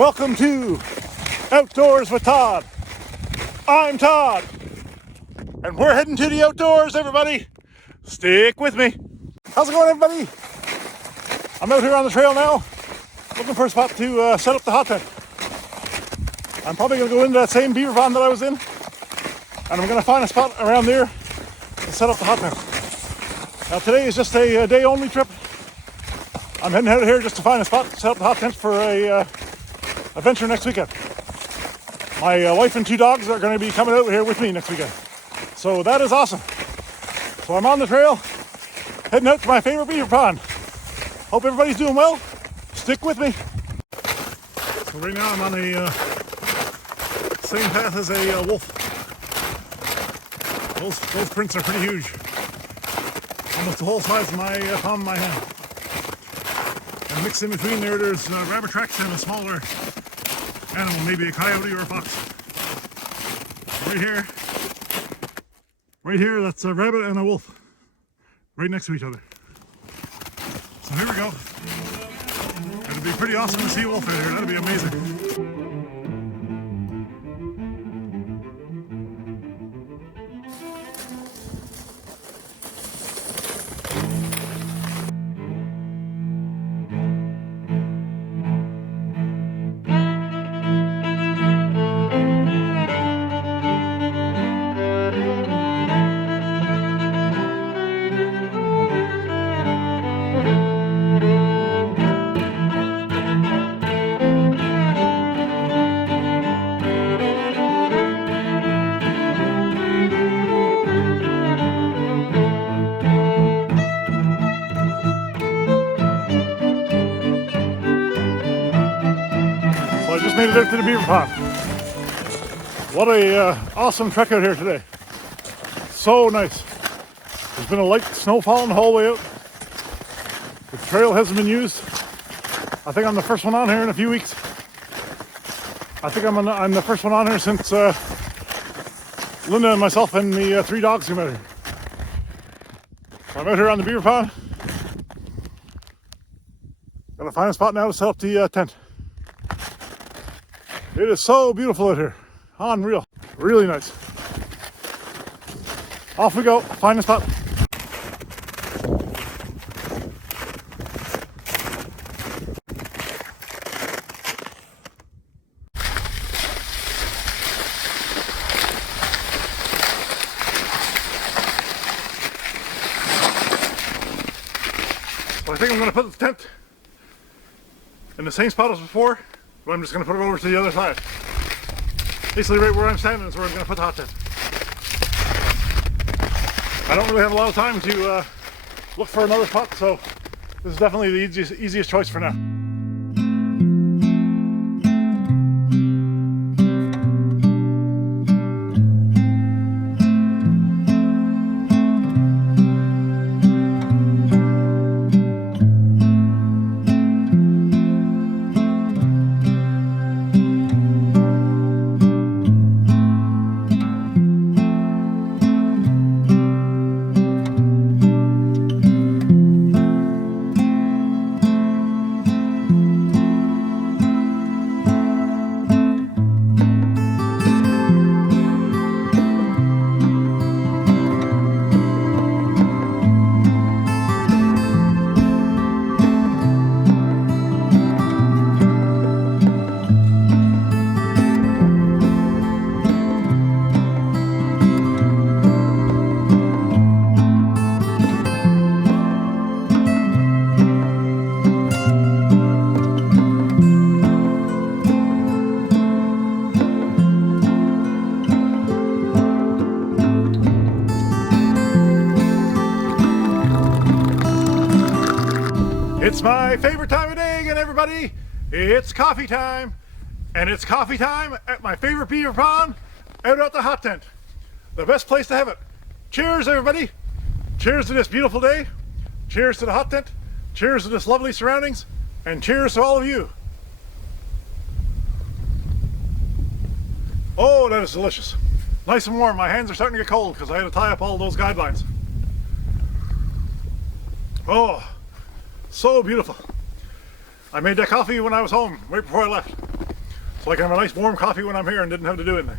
Welcome to Outdoors with Todd. I'm Todd, and we're heading to the outdoors, everybody. Stick with me. How's it going, everybody? I'm out here on the trail now, looking for a spot to set up the hot tent. I'm probably going to go into that same beaver pond that I was in, and I'm going to find a spot around there to set up the hot tent. Now today is just a day-only trip. I'm heading out here just to find a spot to set up the hot tent for a adventure next weekend. My wife and two dogs are going to be coming out here with me next weekend. So that is awesome. So I'm on the trail, heading out to my favorite beaver pond. Hope everybody's doing well. Stick with me. So right now I'm on a same path as a wolf. Those prints are pretty huge. Almost the whole size of my palm of my hand. And mixed in between there's rabbit tracks and a smaller animal, maybe a coyote or a fox. Right here, that's a rabbit and a wolf, right next to each other. So here we go. It'll be pretty awesome to see a wolf out here. That'll be amazing. So I just made it out to the beaver pond. What a awesome trek out here today. So nice. There's been a light snow falling the whole way out. The trail hasn't been used. I think I'm the first one on here in a few weeks. I think I'm the first one on here since Linda and myself and the three dogs came out here. So I'm out here on the beaver pond. Gotta find a spot now to set up the tent. It is so beautiful out here. Unreal. Really nice. Off we go. Find a spot. So I think I'm going to put the tent in the same spot as before, but I'm just going to put it over to the other side. Basically right where I'm standing is where I'm going to put the hot tent. I don't really have a lot of time to look for another spot, so this is definitely the easiest choice for now. It's my favorite time of day again, everybody. It's coffee time. And it's coffee time at my favorite beaver pond, out at the hot tent. The best place to have it. Cheers, everybody. Cheers to this beautiful day. Cheers to the hot tent. Cheers to this lovely surroundings. And cheers to all of you. Oh, that is delicious. Nice and warm. My hands are starting to get cold because I had to tie up all those guidelines. Oh, so beautiful. I made that coffee when I was home, right before I left. so I can have a nice warm coffee when I'm here and didn't have to do anything.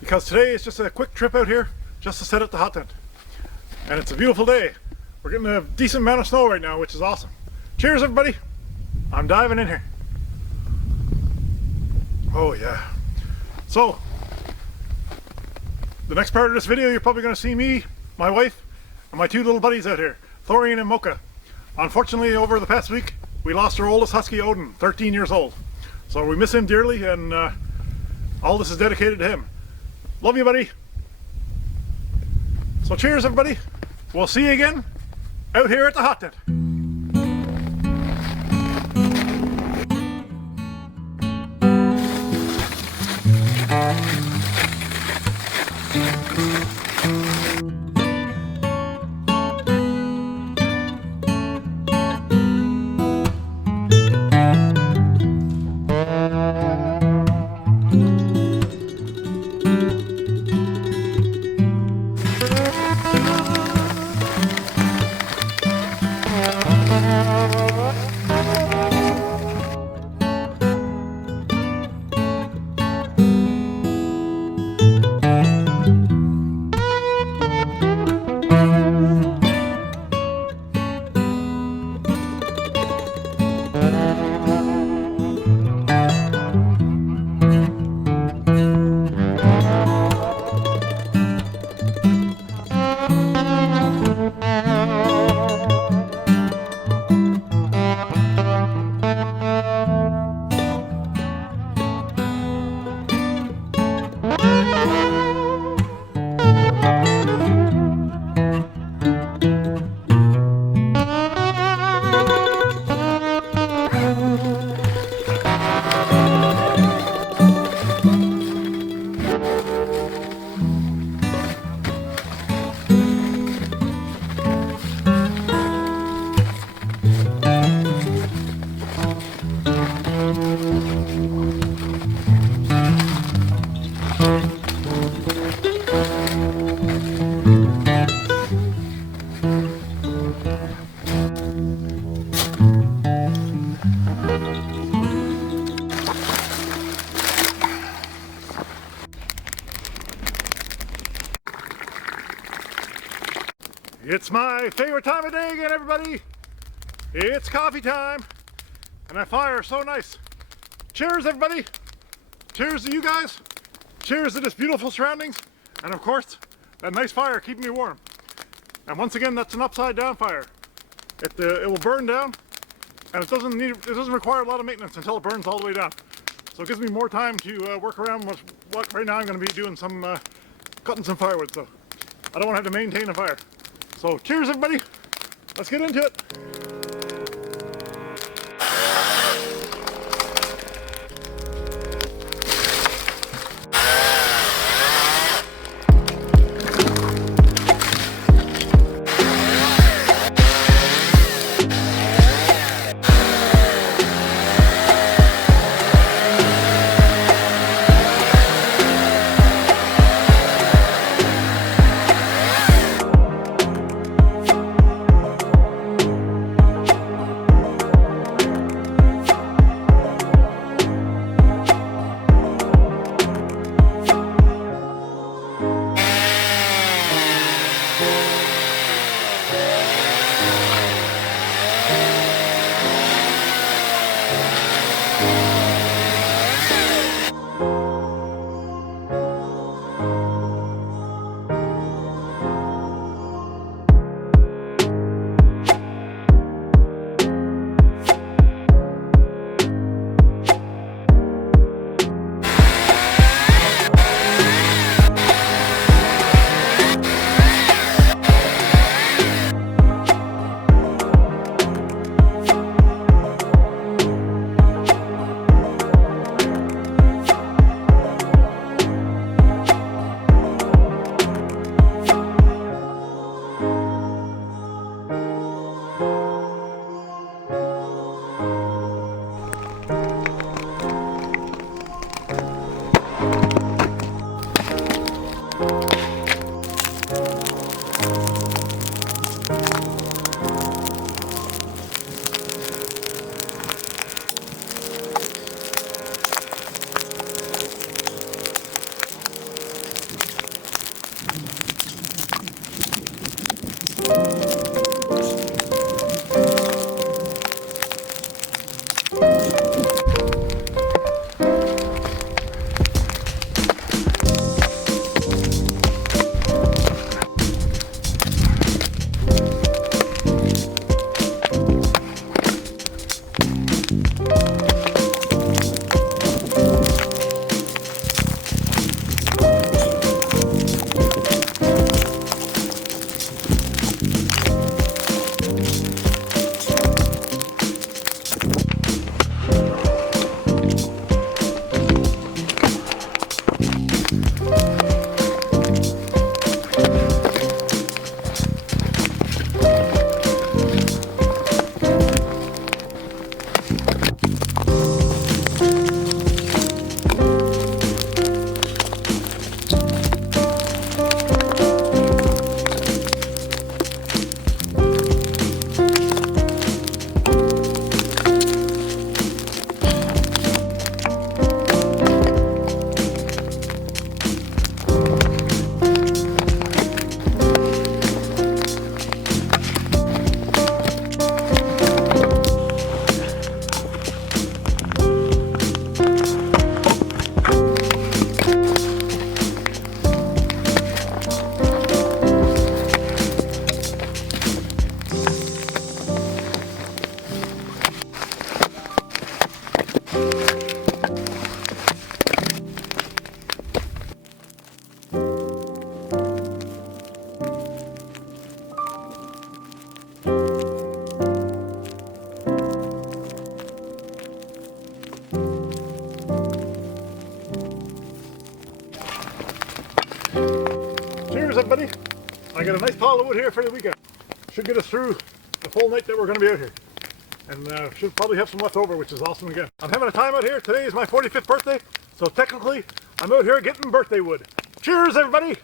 Because today is just a quick trip out here just to set up the hot tent. And it's a beautiful day. We're getting a decent amount of snow right now, which is awesome. Cheers, everybody. I'm diving in here. Oh yeah. So, the next part of this video, you're probably going to see me, my wife, and my two little buddies out here, Thorian and Mocha. Unfortunately, over the past week, we lost our oldest husky, Odin, 13 years old. So we miss him dearly, and all this is dedicated to him. Love you, buddy. So cheers, everybody. We'll see you again out here at the hot tent. It's my favorite time of day again, everybody. It's coffee time, and that fire is so nice. Cheers, everybody. Cheers to you guys. Cheers to this beautiful surroundings, and of course, that nice fire keeping me warm. And once again, that's an upside down fire. It will burn down, and it doesn't require a lot of maintenance until it burns all the way down. So it gives me more time to work around with what right now I'm going to be doing some cutting some firewood. So I don't want to have to maintain a fire. So cheers, everybody. Let's get into it. Cheers, everybody. I got a nice pile of wood here for the weekend. Should get us through the full night that we're going to be out here. And should probably have some left over, which is awesome again. I'm having a time out here. Today is my 45th birthday, so technically I'm out here getting birthday wood. Cheers, everybody.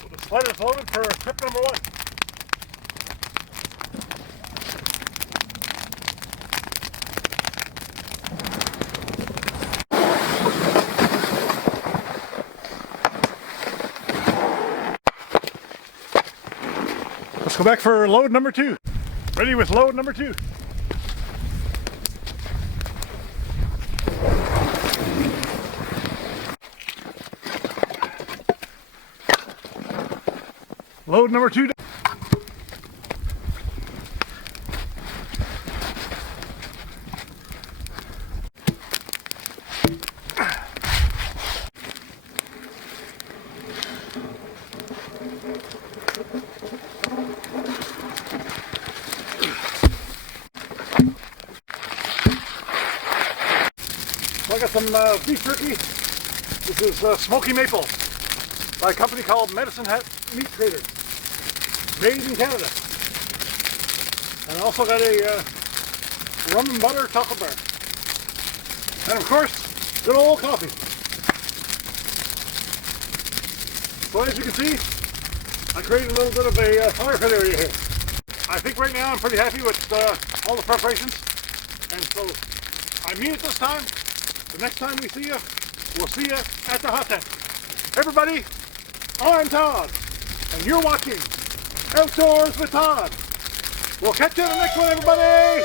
So the sled is loaded for trip number 1. Let's go back for load number 2. Ready with load number 2. Load number 2. So I got some beef jerky. This is Smoky Maple by a company called Medicine Hat Meat Traders, made in Canada. And I also got a rum and butter chocolate bar. And of course, good old coffee. So as you can see, I created a little bit of a fire pit area here. I think right now I'm pretty happy with all the preparations. And so I mean it this time. The next time we see you, we'll see you at the hot tent. Everybody, I'm Todd, and you're watching Outdoors with Todd. We'll catch you in the next one, everybody!